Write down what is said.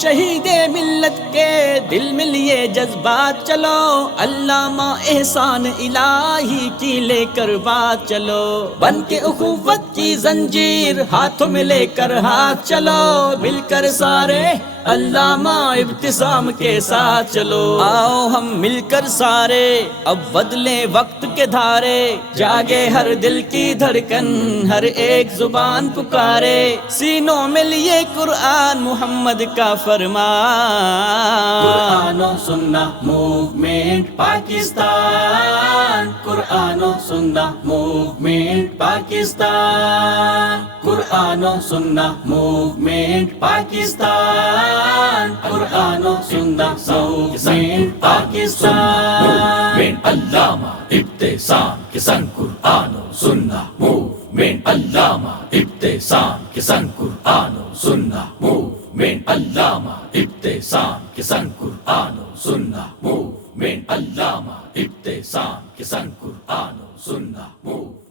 شہید ملت کے دل میں لیے جذبات چلو، علامہ احسان الہی کی لے کر بات چلو، بن کے اخوت کی زنجیر ہاتھوں میں لے کر ہاتھ چلو، مل کر سارے علامہ ابتسام کے ساتھ چلو، آؤ ہم مل کر سارے اب بدلیں وقت کے دھارے، جاگے ہر دل کی دھڑکن ہر ایک زبان پکارے، سینوں میں لیے قرآن محمد کا فرمان، قرآن و سنہ موومنٹ پاکستان، قرآن و سنہ موومنٹ پاکستان، قرآن و سنہ موومنٹ پاکستان، قرآن و سنہ موومنٹ پاکستان، علامہ ابتسام کے سنگ قرآن و سنہ موومنٹ، علامہ ابتسام کے سنگ قرآن و سنہ موومنٹ، علامہ ابتسام کے سنگ قرآن و سنہ موومنٹ، علامہ ابتسام کے سنگ قرآن و سنہ موومنٹ۔